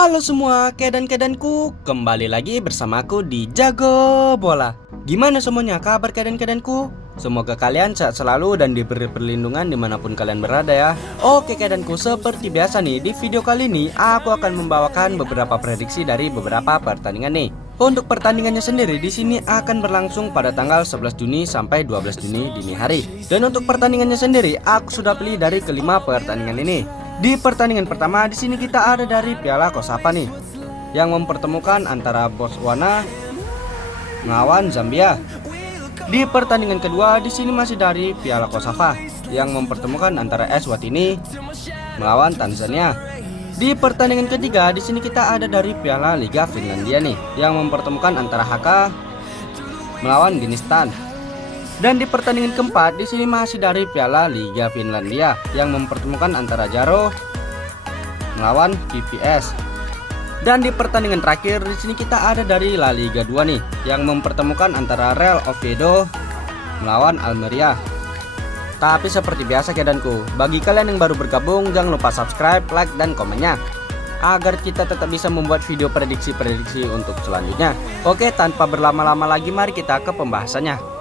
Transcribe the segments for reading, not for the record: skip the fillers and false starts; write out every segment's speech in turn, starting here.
Halo semua, kedan-kedanku, kembali lagi bersamaku di Jago Bola. Gimana semuanya kabar kedan-kedanku? Semoga kalian sehat selalu dan diberi perlindungan dimanapun kalian berada ya. Oke kedanku, seperti biasa nih, di video kali ini aku akan membawakan beberapa prediksi dari beberapa pertandingan nih. Untuk pertandingannya sendiri di sini akan berlangsung pada tanggal 11 Juni sampai 12 Juni dini hari. Dan untuk pertandingannya sendiri aku sudah pilih dari kelima pertandingan ini. Di pertandingan pertama di sini kita ada dari Piala COSAFA nih, yang mempertemukan antara Botswana melawan Zambia. Di pertandingan kedua di sini masih dari Piala COSAFA yang mempertemukan antara Eswatini melawan Tanzania. Di pertandingan ketiga di sini kita ada dari Piala Liga Finlandia nih, yang mempertemukan antara HK melawan Ginistan. Dan di pertandingan keempat di sini masih dari Piala Liga Finlandia yang mempertemukan antara Jaro melawan PPS. Dan di pertandingan terakhir di sini kita ada dari La Liga 2 nih, yang mempertemukan antara Real Oviedo melawan Almeria. Tapi seperti biasa kedanku, bagi kalian yang baru bergabung jangan lupa subscribe, like, dan komennya agar kita tetap bisa membuat video prediksi-prediksi untuk selanjutnya. Oke, tanpa berlama-lama lagi mari kita ke pembahasannya.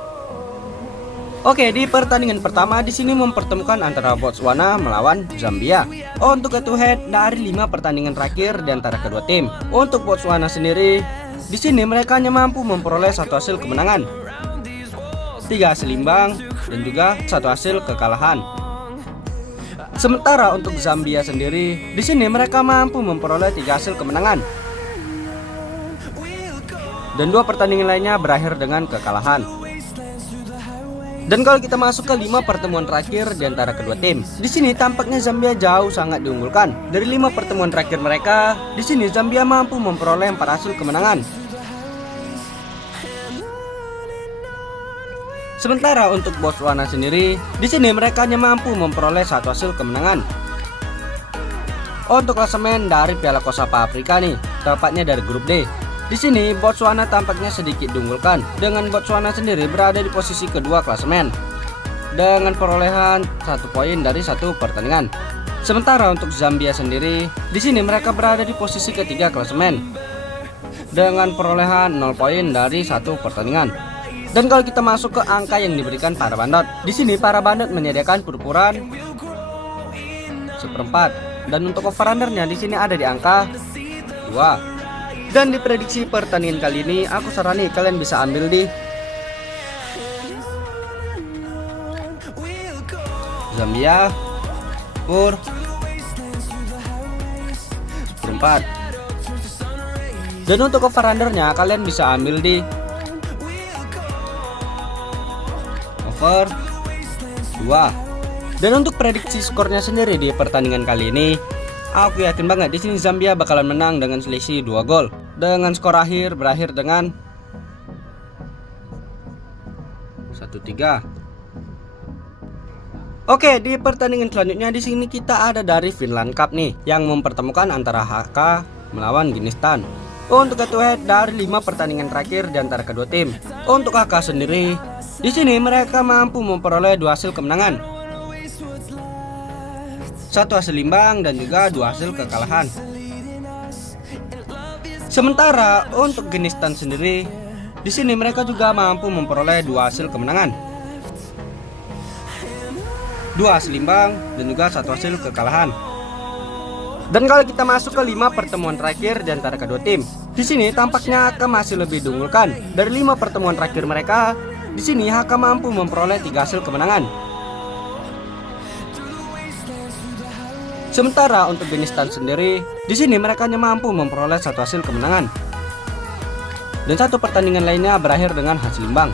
Oke, di pertandingan pertama di sini mempertemukan antara Botswana melawan Zambia. Untuk head to head dari 5 pertandingan terakhir di antara kedua tim. Untuk Botswana sendiri, di sini mereka hanya mampu memperoleh satu hasil kemenangan, 3 hasil imbang, dan juga 1 hasil kekalahan. Sementara untuk Zambia sendiri, di sini mereka mampu memperoleh 3 hasil kemenangan, dan 2 pertandingan lainnya berakhir dengan kekalahan. Dan kalau kita masuk ke 5 pertemuan terakhir di antara kedua tim, di sini tampaknya Zambia jauh sangat diunggulkan. Dari 5 pertemuan terakhir mereka, di sini Zambia mampu memperoleh 4 hasil kemenangan. Sementara untuk Botswana sendiri, di sini mereka hanya mampu memperoleh 1 hasil kemenangan. Untuk klasemen dari Piala COSAFA Afrika nih, tepatnya dari grup D. Di sini Botswana tampaknya sedikit diunggulkan, dengan Botswana sendiri berada di posisi kedua klasemen dengan perolehan 1 poin dari 1 pertandingan. Sementara untuk Zambia sendiri, di sini mereka berada di posisi ketiga klasemen dengan perolehan 0 poin dari 1 pertandingan. Dan kalau kita masuk ke angka yang diberikan para bandot, di sini para bandot menyediakan purpuran 1/4, dan untuk over-undernya di sini ada di angka 2. Dan di prediksi pertandingan kali ini aku sarani kalian bisa ambil di Zambia per 1/4. Dan untuk over-undernya kalian bisa ambil di over 2. Dan untuk prediksi skornya sendiri di pertandingan kali ini, aku yakin banget di sini Zambia bakalan menang dengan selisih 2 gol. Dengan skor akhir berakhir dengan 1-3. Oke, di pertandingan selanjutnya di sini kita ada dari Finland Cup nih, yang mempertemukan antara HK melawan Ginistan. Untuk head to head dari 5 pertandingan terakhir di antara kedua tim. Untuk HK sendiri, di sini mereka mampu memperoleh 2 hasil kemenangan, 1 hasil imbang, dan juga 2 hasil kekalahan. Sementara untuk Ginistan sendiri, di sini mereka juga mampu memperoleh 2 hasil kemenangan, 2 hasil imbang, dan juga 1 hasil kekalahan. Dan kalau kita masuk ke 5 pertemuan terakhir di antara kedua tim, di sini tampaknya HK masih lebih diunggulkan. Dari 5 pertemuan terakhir mereka, di sini HK mampu memperoleh 3 hasil kemenangan. Sementara untuk Ginistan sendiri, di sini mereka hanya mampu memperoleh 1 hasil kemenangan, dan 1 pertandingan lainnya berakhir dengan hasil imbang.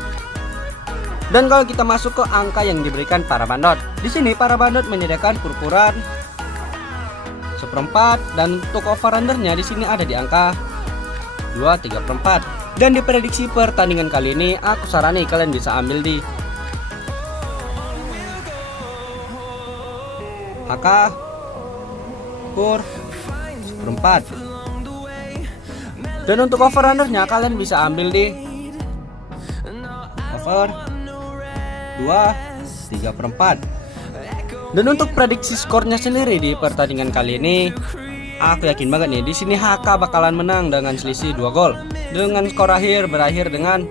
Dan kalau kita masuk ke angka yang diberikan para bandot, di sini para bandot menyediakan purpuran 1/4, dan untuk over-undernya di sini ada di angka 2/3/4. Dan di prediksi pertandingan kali ini aku sarani kalian bisa ambil di HK per 1/4. Dan untuk over-undernya kalian bisa ambil di over 2/3/4. Dan untuk prediksi skornya sendiri di pertandingan kali ini, Aku yakin banget nih di sini HK bakalan menang dengan selisih 2 gol. Dengan skor akhir berakhir dengan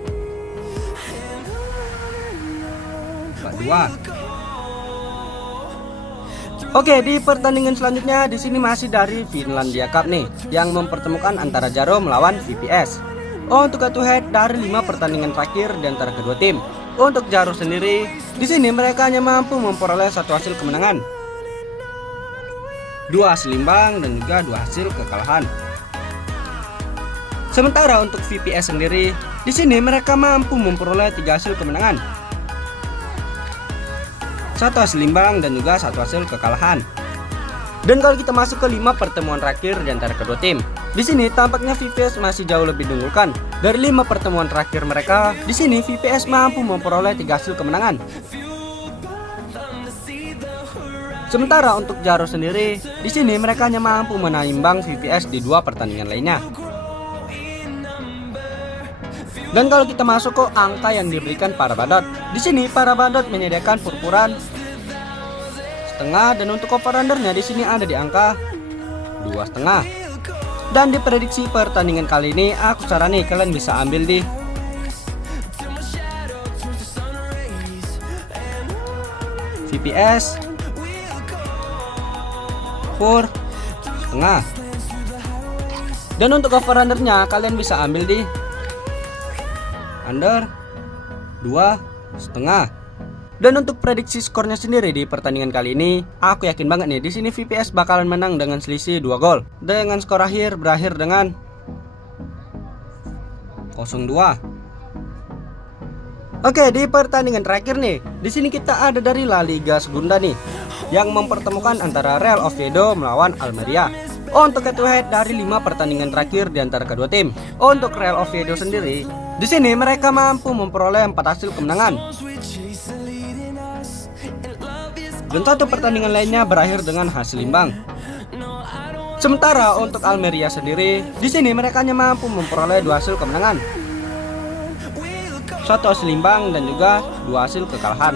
4-2. Oke, di pertandingan selanjutnya di sini masih dari Finlandia Cup nih, yang mempertemukan antara Jaro melawan VPS. Untuk head to head dari 5 pertandingan terakhir di antara kedua tim. Untuk Jaro sendiri, di sini mereka hanya mampu memperoleh 1 hasil kemenangan, 2 hasil imbang dan juga 2 hasil kekalahan. Sementara untuk VPS sendiri, di sini mereka mampu memperoleh 3 hasil kemenangan, 1 hasil imbang dan juga 1 hasil kekalahan. Dan kalau kita masuk ke 5 pertemuan terakhir di antara kedua tim, di sini tampaknya VPS masih jauh lebih diunggulkan. Dari 5 pertemuan terakhir mereka, di sini VPS mampu memperoleh 3 hasil kemenangan. Sementara untuk Jaro sendiri, di sini mereka hanya mampu menaimbang VPS di 2 pertandingan lainnya. Dan kalau kita masuk ke angka yang diberikan para bandot, di sini para bandot menyediakan purpuran setengah, dan untuk over undernya di sini ada di angka 2,5. Dan di prediksi pertandingan kali ini aku saran nih kalian bisa ambil di VPS for setengah. Dan untuk over undernya kalian bisa ambil di under 2,5. Dan untuk prediksi skornya sendiri di pertandingan kali ini, aku yakin banget nih di sini VPS bakalan menang dengan selisih 2 gol. Dengan skor akhir berakhir dengan 0-2. Oke, di pertandingan terakhir nih, di sini kita ada dari La Liga Segunda nih, yang mempertemukan antara Real Oviedo melawan Almeria. Untuk head to head dari 5 pertandingan terakhir di antara kedua tim. Untuk Real Oviedo sendiri, di sini mereka mampu memperoleh 4 hasil kemenangan, dan 1 pertandingan lainnya berakhir dengan hasil imbang. Sementara untuk Almeria sendiri, di sini mereka hanya mampu memperoleh 2 hasil kemenangan, 1 hasil imbang dan juga 2 hasil kekalahan.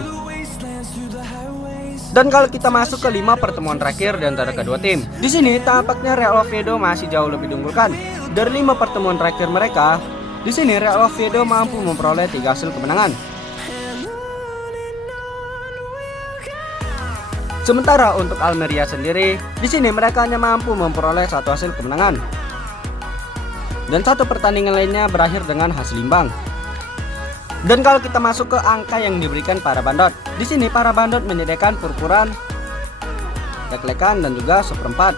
Dan kalau kita masuk ke 5 pertemuan terakhir di antara kedua tim, di sini tampaknya Real Oviedo masih jauh lebih diunggulkan. Dari 5 pertemuan terakhir mereka, di sini Real Oviedo mampu memperoleh 3 hasil kemenangan. Sementara untuk Almeria sendiri, di sini mereka hanya mampu memperoleh 1 hasil kemenangan, dan 1 pertandingan lainnya berakhir dengan hasil imbang. Dan kalau kita masuk ke angka yang diberikan para bandot, di sini para bandot menyediakan purpuran, lek-lekan dan juga seperempat.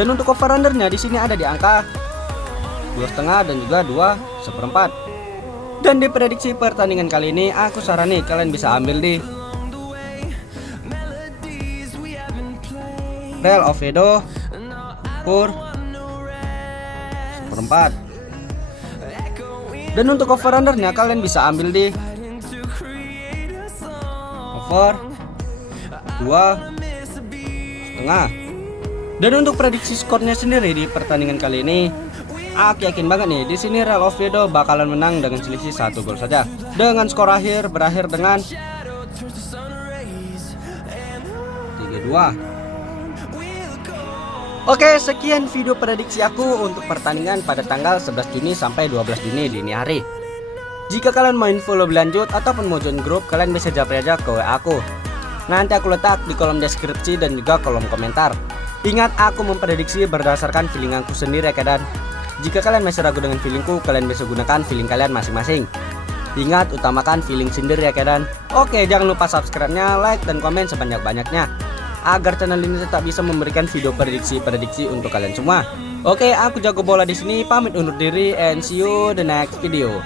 Dan untuk over undernya di sini ada di angka 2,5 dan juga 2,4. Dan di prediksi pertandingan kali ini aku saran nih kalian bisa ambil di Real Oviedo for seperempat. Dan untuk over undernya kalian bisa ambil di over 2,5. Dan untuk prediksi skornya sendiri di pertandingan kali ini, aku yakin banget nih di sini Real Oviedo bakalan menang dengan selisih 1 gol saja. Dengan skor akhir berakhir dengan 3-2. Oke, sekian video prediksi aku untuk pertandingan pada tanggal 11 Juni sampai 12 Juni dini hari. Jika kalian mau info lebih lanjut ataupun mau join grup, kalian bisa japri aja ke WA aku. Nanti aku letak di kolom deskripsi dan juga kolom komentar. Ingat, aku memprediksi berdasarkan feeling aku sendiri ya kalian. Jika kalian masih ragu dengan feelingku, kalian bisa gunakan feeling kalian masing-masing. Ingat, utamakan feeling sendiri ya kalian. Oke, jangan lupa subscribe-nya, like dan komen sebanyak-banyaknya, agar channel ini tetap bisa memberikan video prediksi-prediksi untuk kalian semua. Oke, aku Jago Bola di sini pamit undur diri and see you the next video.